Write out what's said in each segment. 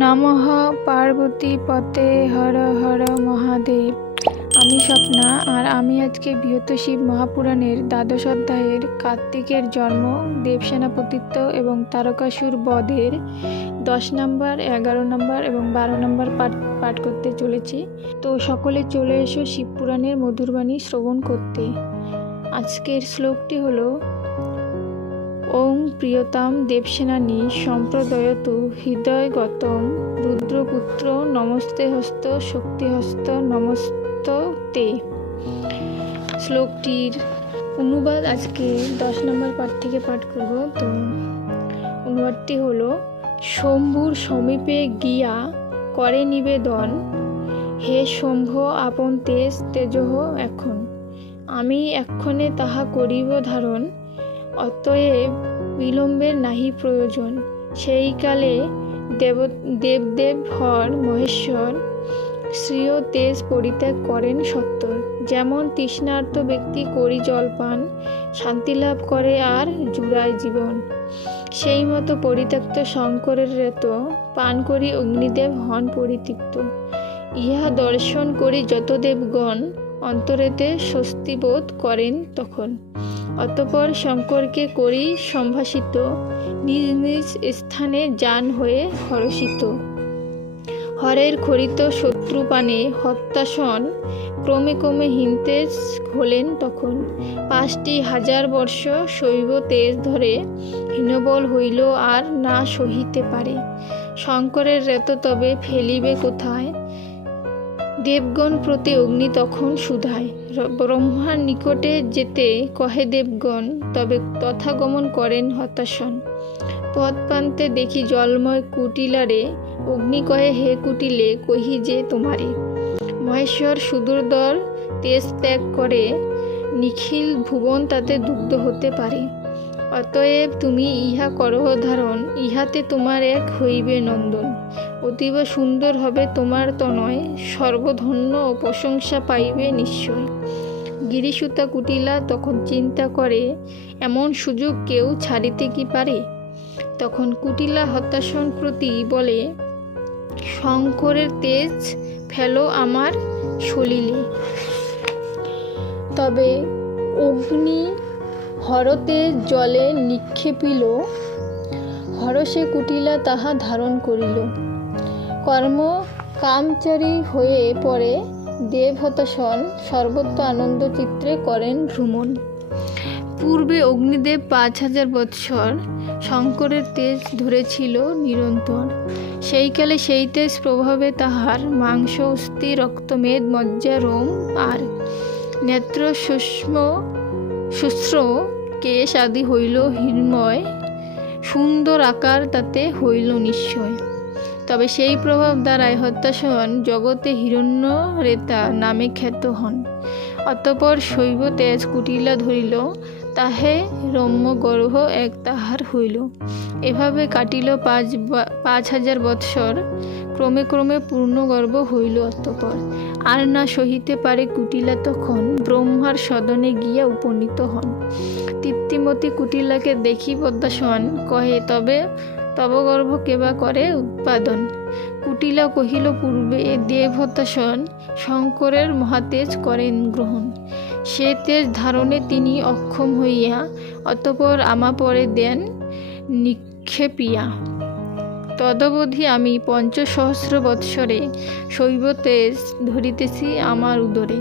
নমঃ পার্বতী পতে হর হর মহাদেব। আমি স্বপ্না, আর আমি আজকে বৃহৎ শিব মহাপুরাণের দ্বাদশ অধ্যায়ের কার্তিকের জন্ম, দেবসেনাপতিত্ব এবং তারকাসুর বধের 10 নম্বর, 11 নম্বর এবং 12 নম্বর পাঠ করতে চলেছি। তো সকলে চলে এসো শিবপুরাণের মধুরবাণী শ্রবণ করতে। আজকের শ্লোকটি হলো: ওং প্রিয়তাম দেবসেনানী সম্প্রদয়তু হৃদয়গতম রুদ্রপুত্র নমস্তে হস্ত শক্তিহস্ত নমস্ত তে। শ্লোকটির অনুবাদ আজকে 10 নম্বর পাঠ থেকে পাঠ করব। তো অনুবাদটি হলো: শম্ভুর সমীপে গিয়া করে নিবেদন, হে শম্ভ আপন তেজহ এখন, আমি এক্ষণে তাহা করিব ধারণ, অতএব বিলম্বের নাহি প্রয়োজন। সেই কালে দেবদেব হর মহেশ্বর শ্রীয় তেজ পরিত্যাগ করেন সত্তর। যেমন তৃষ্ণার্ত ব্যক্তি করি জলপান, শান্তি লাভ করে আর জুড়ায় জীবন, সেই মতো পরিত্যক্ত শঙ্করের রেত পান করি অগ্নিদেব হন পরিতৃপ্ত। ইহা দর্শন করি যত দেবগণ অন্তরেতে স্বস্তিবোধ করেন তখন। অতঃপর শঙ্করকে করি সম্ভাষিত, নিজ নিজ স্থানে যান হয়ে হর্ষিত। হরের খরিত শত্রুপানে হত্যাসন ক্রমে ক্রমে হিনতেজ হলেন তখন। 5,000 বর্ষ শৈব তেজ ধরে হীনবল হইল আর না সহিতে পারে। শঙ্করের রেত তবে ফেলিবে কোথায়, দেবগণ প্রতি অগ্নি তখন সুধায়। ব্রহ্মার নিকটে যেতে কহে দেবগণ, তবে তথাগমন করেন হতাশন। পথ প্রান্তে দেখি জলময় কুটিলারে, অগ্নি কহে হে কুটিলে কহি যে তোমারে। মহেশ্বর সুদূরদর তেজ ত্যাগ করে, নিখিল ভুবন তাতে দুগ্ধ হতে পারে। অতএব তুমি ইহা করহ ধারণ, ইহাতে তোমার এক হইবে নন্দন। অতীব সুন্দর হবে তোমার তনয়, সর্বধন্য ও প্রশংসা পাইবে নিশ্চয়। গিরিসুতা কুটিলা তখন চিন্তা করে, এমন সুযোগ কেউ ছাড়িতে কি পারে। তখন কুটিলা হতাশন প্রতি বলে, শঙ্করের তেজ ফেলো আমার সলিলে। তবে অগ্নি হরতে জলে নিক্ষেপিল, হরষে কুটিলা তাহা ধারণ করিল। কর্ম কামচারী হয়ে পড়ে দেব হতাশন, সর্বত্র আনন্দ চিত্রে করেন ভ্রমণ। পূর্বে অগ্নিদেব 5,000 বৎসর শঙ্করের তেজ ধরেছিল নিরন্তর। সেইকালে সেই তেজ প্রভাবে তাহার মাংস অস্থি রক্তমেদ মজ্জা রোম আর নেত্র শুশ্র কেশ আদি হইল হিরণময়, সুন্দর আকার তাতে হইল নিশ্চয়। তবে সেই প্রভাব দ্বারাই হত্যাসন জগতে হিরণ্যরেতা নামে খ্যাত হন। অতঃপর শৈব তেজ কুটিলা ধরিল, তাহে রম্য গর্ভ এক তাহার হইল। এভাবে কাটিল 5,000 বৎসর, ক্রমে ক্রমে পূর্ণগর্ভ হইল। অতঃপর আর না সহিতে পারে কুটিলা তখন, ব্রহ্মার সদনে গিয়া উপনীত হন। তৃপ্তিমতী কুটিলাকে দেখি পদ্মাসন, কহে তবে তব গর্ভ কেবা করে উৎপাদন। কুটিলা কহিল, পূর্বে দেব হতাশন শঙ্করের মহাতেজ করেন গ্রহণ। সে তেজ ধারণে তিনি অক্ষম হইয়া, অতঃপর আমাপরে দেন নিক্ষেপিয়া। তদবধি আমি 5,000 বৎসরে শৈব তেজ ধরিতেছি আমার উদরে।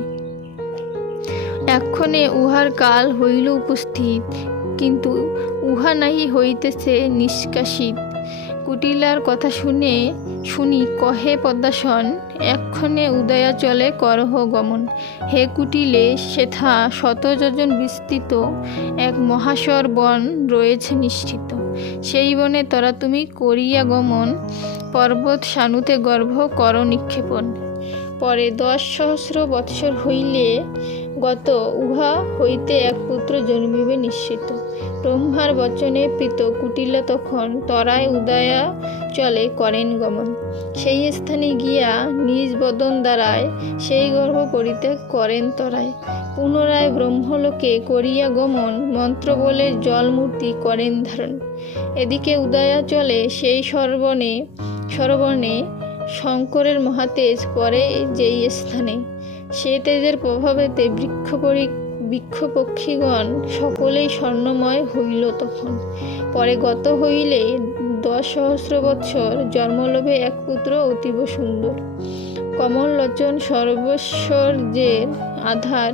এক্ষণে উহার কাল হইল উপস্থিত, কিন্তু উহা নাহি হইতেছে নিষ্কাশিত। কুটিলার কথা শুনি কহে পদ্মাসন, এক্ষণে উদয়াচলে করহ গমন। হে কুটিলে, সেথা 100 যোজন বিস্তৃত এক মহাশর বন রয়েছে নিশ্চিত। সেই বনে তরা তুমি করিয়া গমন, পর্বত সানুতে গর্ভ কর নিক্ষেপণ। পরে 10,000 বৎসর হইলে গত, উহা হইতে এক পুত্র জন্মিবে নিশ্চিত। ব্রহ্মার বচনে প্রীত কুটিলা তখন তরায় উদয়া চলে করেন গমন। সেই স্থানে গিয়া নিজ বদন দ্বারায় সেই গর্ভ পরিত্যাগ করেন তরায়। পুনরায় ব্রহ্মলোকে করিয়া গমন, মন্ত্র বলে জলমূর্তি করেন ধারণ। এদিকে উদয়া চলে সেই সর্বনে সরবর্ণে শঙ্করের মহাতেজ পরে যেই স্থানে, সে তেজের প্রভাবেতে বৃক্ষপক্ষীগণ সকলেই স্বর্ণময় হইল তখন। পরে গত হইলে 10 সহস্র বৎসর জন্মলভে এক পুত্র অতীব সুন্দর, কমললোচন সর্বৈশ্বর্যের আধার,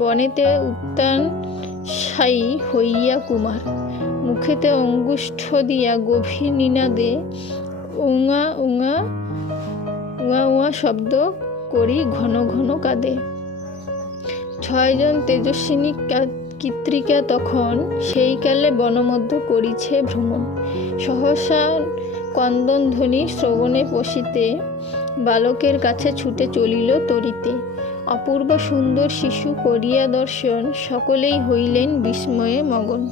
বনেতে উত্তানশায়ী হইয়া কুমার, মুখেতে অঙ্গুষ্ঠ দিয়া গভীর নিনাদে উঙা উঙা উঙা উঙা শব্দ করি ঘন ঘন কাঁদে। 6 জন তেজস্বিনী কৃত্রিকা তখন সেইকালে বনমধ্য করিছে ভ্রমণ। সহসা কন্দনধ্বনি শ্রবণে পশিতে বালকের কাছে ছুটে চলিল তরিতে। অপূর্ব সুন্দর শিশু করিয়া দর্শন, সকলেই হইলেন বিস্ময়ে মগন।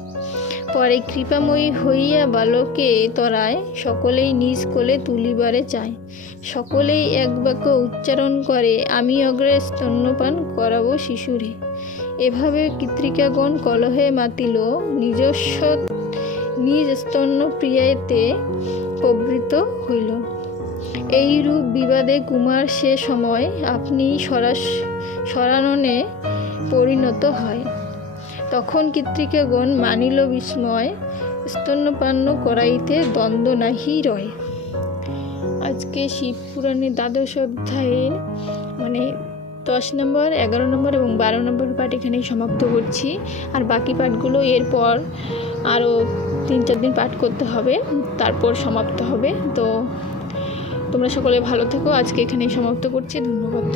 পরে কৃপাময়ী হইয়া বালকে তরায়, সকলেই নিজ কোলে তুলিবারে চায়। সকলেই এক বাক্য উচ্চারণ করে, আমি অগ্রে স্তন্যপান করাবো শিশুরে। এভাবে কৃত্রিকাগণ কলহে মাতিল, নিজ স্তন্য প্রিয়াতে প্রবৃত হইল। এইরূপ বিবাদে কুমার সে সময় আপনি সরাননে পরিণত হয়। তখন কৃত্রিকাগণ মানিল বিস্ময়, স্তন্যপান করাইতে দ্বন্দ্ব নাহি রয়। আজকে শিবপুরাণে 12 অধ্যায়ের 10 নম্বর, 11 নম্বর এবং 12 নম্বর পাঠ এখানেই সমাপ্ত করছি। আর বাকি পাঠগুলো এরপর আরও 3-4 দিন পাঠ করতে হবে, তারপর সমাপ্ত হবে। তো তোমরা সকলে ভালো থেকো। আজকে এখানেই সমাপ্ত করছি। ধন্যবাদ।